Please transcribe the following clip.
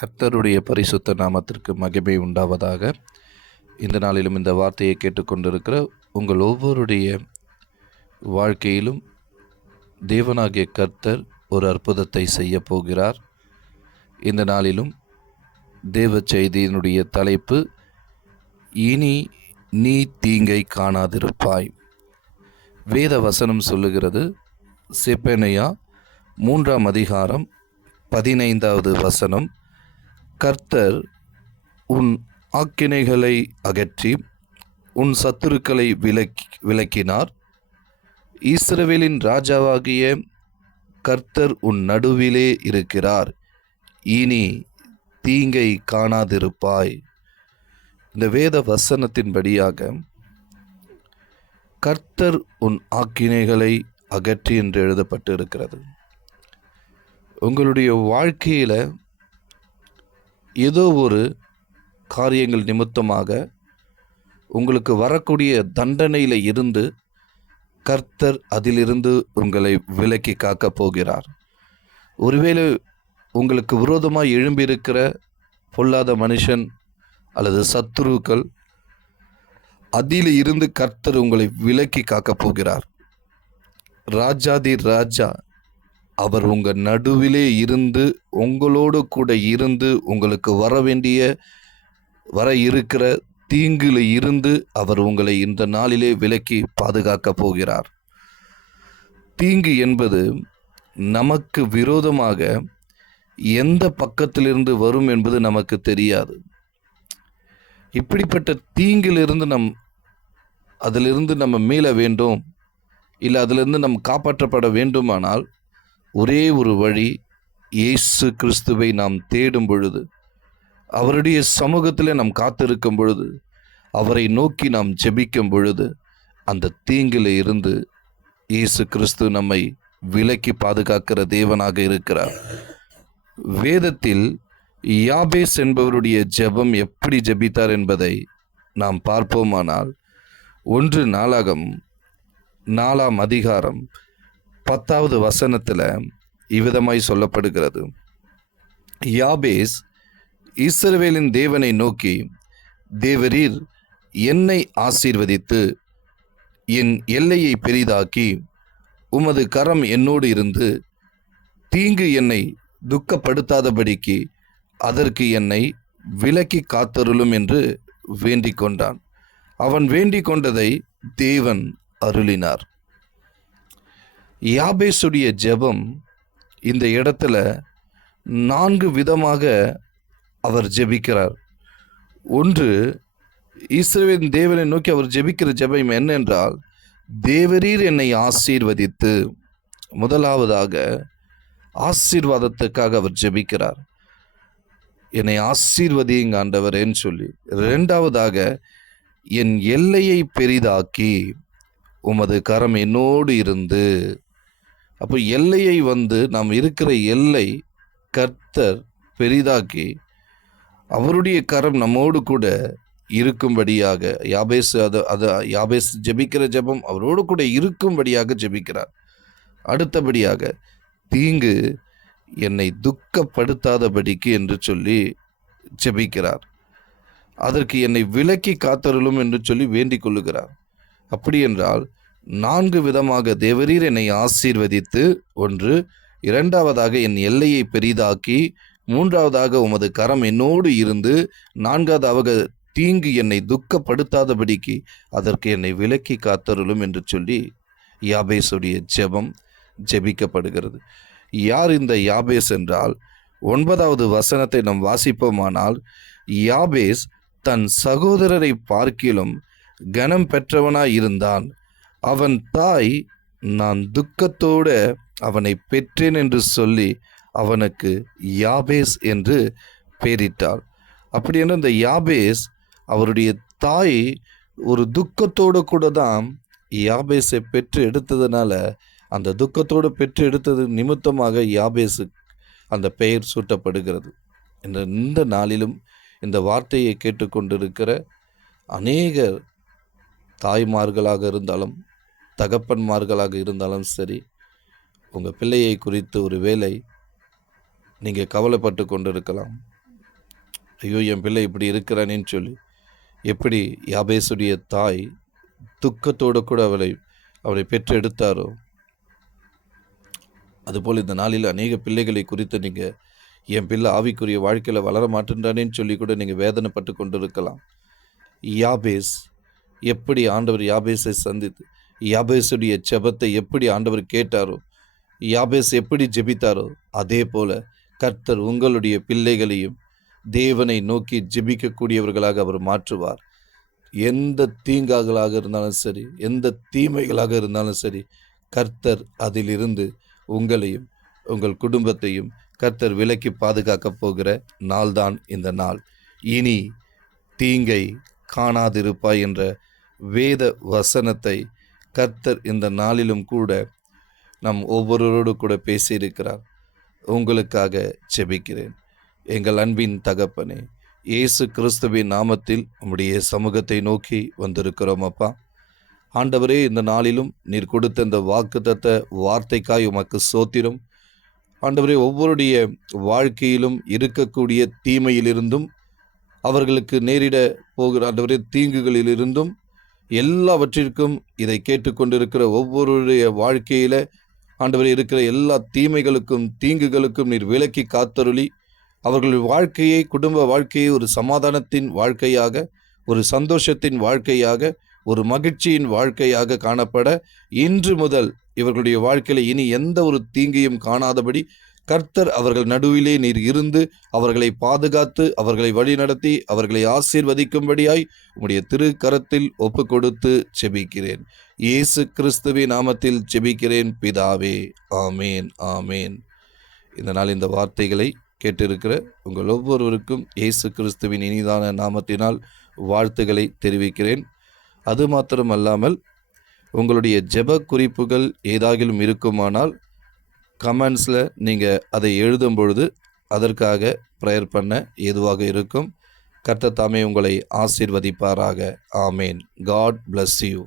கர்த்தருடைய பரிசுத்த நாமத்திற்கு மகிமை உண்டாவதாக. இந்த நாளிலும் இந்த வார்த்தையை கேட்டுக்கொண்டிருக்கிற உங்கள் ஒவ்வொருடைய வாழ்க்கையிலும் தேவனாகிய கர்த்தர் ஒரு அற்புதத்தை செய்ய போகிறார். இந்த நாளிலும் தேவ செய்தியினுடைய தலைப்பு இனி நீ தீங்கை காணாதிருப்பாய். வேத வசனம் சொல்லுகிறது செப்பனையா மூன்றாம் அதிகாரம் பதினைந்தாவது வசனம். கர்த்தர் உன் ஆக்கினைகளை அகற்றி உன் சத்துருக்களை விலக்கி விலக்கினார். இஸ்ரவேலின் ராஜாவாகிய கர்த்தர் உன் நடுவிலே இருக்கிறார். இனி தீங்கை காணாதிருப்பாய். இந்த வேத வசனத்தின்படியாக கர்த்தர் உன் ஆக்கினைகளை அகற்றி என்று எழுதப்பட்டு இருக்கிறது உங்களுடைய வாழ்க்கையில் ஏதோ ஒரு காரியங்கள் நிமித்தமாக உங்களுக்கு வரக்கூடிய தண்டனையில் இருந்து கர்த்தர் அதிலிருந்து உங்களை விலக்கி காக்கப் போகிறார். ஒருவேளை உங்களுக்கு விரோதமாக எழும்பியிருக்கிற பொல்லாத மனுஷன் அல்லது சத்துருக்கள் அதில் இருந்து கர்த்தர் உங்களை விலக்கி காக்கப் போகிறார். ராஜாதி ராஜா அவர் உங்கள் நடுவிலே இருந்து உங்களோடு கூட இருந்து உங்களுக்கு வர வேண்டிய வர இருக்கிற தீங்கில் இருந்து அவர் உங்களை இந்த நாளிலே விலக்கி பாதுகாக்கப் போகிறார். தீங்கு என்பது நமக்கு விரோதமாக எந்த பக்கத்திலிருந்து வரும் என்பது நமக்கு தெரியாது. இப்படிப்பட்ட தீங்கிலிருந்து நம் அதிலிருந்து நம்ம மீள வேண்டும் இல்லை அதிலிருந்து நம் காப்பாற்றப்பட வேண்டுமானால் ஒரே ஒரு வழி இயேசு கிறிஸ்துவை நாம் தேடும் பொழுது அவருடைய சமூகத்தில் நாம் காத்திருக்கும் பொழுது அவரை நோக்கி நாம் ஜெபிக்கும் பொழுது அந்த தீங்கில் இருந்து இயேசு கிறிஸ்து நம்மை விலக்கி பாதுகாக்கிற தேவனாக இருக்கிறார். வேதத்தில் யாபேஸ் என்பவருடைய ஜெபம் எப்படி ஜெபித்தார் என்பதை நாம் பார்ப்போமானால் ஒன்று நாளாகம் நாலாம் அதிகாரம் பத்தாவது வசனத்தில் இவ்விதமாய் சொல்லப்படுகிறது. யாபேஸ் இஸ்ரவேலின் தேவனை நோக்கி தேவரீர் என்னை ஆசீர்வதித்து என் எல்லையை பெரிதாக்கி உமது கரம் என்னோடு இருந்து தீங்கு என்னை துக்கப்படுத்தாதபடிக்கு அதற்கு என்னை விலக்கி காத்தருளும் என்று வேண்டிக் கொண்டான். அவன் வேண்டிக் கொண்டதை தேவன் அருளினார். யாபேசுடைய ஜெபம் இந்த இடத்துல நான்கு விதமாக அவர் ஜெபிக்கிறார். ஒன்று இஸ்ரேவின் தேவனை நோக்கி அவர் ஜெபிக்கிற ஜெபம் என்னென்றால் தேவரீர் என்னை ஆசீர்வதித்து. முதலாவதாக ஆசீர்வாதத்துக்காக அவர் ஜெபிக்கிறார். என்னை ஆசீர்வதியுங்க ஆண்டவரேன்னு சொல்லி. ரெண்டாவதாக என் எல்லையை பெரிதாக்கி உமது கரம் என்னோடு இருந்து அப்போ எல்லையை வந்து நாம் இருக்கிற எல்லை கர்த்தர் பெரிதாக்கி அவருடைய கரம் நம்மோடு கூட இருக்கும்படியாக யாபேஸ் அது அது யாபேஸ் ஜெபிக்கிற ஜெபம் அவரோடு கூட இருக்கும்படியாக ஜெபிக்கிறார். அடுத்தபடியாக தீங்கு என்னை துக்கப்படுத்தாதபடிக்கு என்று சொல்லி ஜெபிக்கிறார். அதற்கு என்னை விலக்கி காத்தருளும் என்று சொல்லி வேண்டிக் கொள்ளுகிறார். அப்படி என்றால் நான்கு விதமாக தேவரீர் என்னை ஆசீர்வதித்து ஒன்று இரண்டாவதாக என் எல்லையை பெரிதாக்கி மூன்றாவதாக உமது கரம் என்னோடு இருந்து நான்காவதாக தீங்கு என்னை துக்கப்படுத்தாதபடிக்கு அதற்கு என்னை விலக்கி காத்தருளும் என்று சொல்லி யாபேசுடைய ஜெபம் ஜெபிக்கப்படுகிறது. யார் இந்த யாபேஸ் என்றால் ஒன்பதாவது வசனத்தை நாம் வாசிப்போமானால் யாபேஸ் தன் சகோதரரை பார்க்கிலும் கனம் பெற்றவனாய் இருந்தான் அவன் தாய் நான் துக்கத்தோட அவனை பெற்றேன் என்று சொல்லி அவனுக்கு யாபேஸ் என்று பெயரிட்டாள். அப்படி என்று இந்த யாபேஸ் அவருடைய தாய் ஒரு துக்கத்தோடு கூட தான் யாபேஸை பெற்று எடுத்ததுனால அந்த துக்கத்தோடு பெற்று எடுத்தது நிமித்தமாக யாபேஸு அந்த பெயர் சூட்டப்படுகிறது. இந்த இந்த நாளிலும் இந்த வார்த்தையை கேட்டுக்கொண்டிருக்கிற அநேகர் தாய்மார்களாக இருந்தாலும் தகப்பன்மார்களாக இருந்தாலும் சரி உங்கள் பிள்ளையை குறித்து ஒரு வேலை நீங்கள் கவலைப்பட்டு கொண்டிருக்கலாம். ஐயோ என் பிள்ளை இப்படி இருக்கிறானேன்னு சொல்லி எப்படி யாபேசுடைய தாய் துக்கத்தோடு கூட அவளை அவளை பெற்றெடுத்தாரோ? அதுபோல் இந்த நாளில் அநேக பிள்ளைகளை குறித்து நீங்கள் என் பிள்ளை ஆவிக்குரிய வாழ்க்கையில் வளர மாட்டேன்றானேன்னு சொல்லி கூட நீங்கள் வேதனைப்பட்டு கொண்டிருக்கலாம். யாபேஸ் எப்படி ஆண்டவர் யாபேஸை சந்தித்து யாபேசுடைய ஜெபத்தை எப்படி ஆண்டவர் கேட்டாரோ யாபேஸ் எப்படி ஜெபித்தாரோ அதே போல கர்த்தர் உங்களுடைய பிள்ளைகளையும் தேவனை நோக்கி ஜெபிக்கக்கூடியவர்களாக அவர் மாற்றுவார். எந்த தீங்காகளாக இருந்தாலும் சரி எந்த தீமைகளாக இருந்தாலும் சரி கர்த்தர் அதிலிருந்து உங்களையும் உங்கள் குடும்பத்தையும் கர்த்தர் விலக்கி பாதுகாக்கப் போகிற நாள்தான் இந்த நாள். இனி தீங்கை காணாதிருப்பாய் என்ற வேத வசனத்தை கர்த்தர் இந்த நாளிலும் கூட நம் ஒவ்வொருவரோடு கூட பேசியிருக்கிறார். உங்களுக்காக செபிக்கிறேன் எங்கள் அன்பின் தகப்பனே இயேசு கிறிஸ்துவின் நாமத்தில் உம்முடைய சமூகத்தை நோக்கி வந்திருக்கிறோம் அப்பா. ஆண்டவரே இந்த நாளிலும் நீர் கொடுத்த இந்த வாக்குத்தத்த வார்த்தைக்காய் உமக்கு சோத்திரம். ஆண்டவரே ஒவ்வொருடைய வாழ்க்கையிலும் இருக்கக்கூடிய தீமையிலிருந்தும் அவர்களுக்கு நேரிட போகிற ஆண்டவரே தீங்குகளிலிருந்தும் எல்லாவற்றிற்கும் இதை கேட்டுக்கொண்டிருக்கிற ஒவ்வொருடைய வாழ்க்கையில ஆண்டவர் இருக்கிற எல்லா தீமைகளுக்கும் தீங்குகளுக்கும் நீர் விலக்கி காத்தருளி அவர்கள் வாழ்க்கையை குடும்ப வாழ்க்கையை ஒரு சமாதானத்தின் வாழ்க்கையாக ஒரு சந்தோஷத்தின் வாழ்க்கையாக ஒரு மகிழ்ச்சியின் வாழ்க்கையாக காணப்பட இன்று முதல் இவர்களுடைய வாழ்க்கையில் இனி எந்த ஒரு தீங்கையும் காணாதபடி கர்த்தர் அவர்கள் நடுவிலே நீர் இருந்து அவர்களை பாதுகாத்து அவர்களை வழிநடத்தி அவர்களை ஆசீர்வதிக்கும்படியாய் உம்முடைய திரு கரத்தில் ஒப்பு கொடுத்து செபிக்கிறேன் இயேசு கிறிஸ்துவின் நாமத்தில் செபிக்கிறேன் பிதாவே ஆமேன் ஆமேன். இந்த நாள் இந்த வார்த்தைகளை கேட்டிருக்கிற உங்கள் ஒவ்வொருவருக்கும் இயேசு கிறிஸ்துவின் இனிதான நாமத்தினால் வாழ்த்துக்களை தெரிவிக்கிறேன். அது மாத்திரமல்லாமல் உங்களுடைய ஜெப குறிப்புகள் ஏதாகிலும் இருக்குமானால் கமெண்ட்ஸில் நீங்கள் அதை எழுதும் பொழுது அதற்காக ப்ரேயர் பண்ண ஏதுவாக இருக்கும். கர்த்த தாமே உங்களை ஆசீர்வதிப்பாராக. ஆமேன். God bless you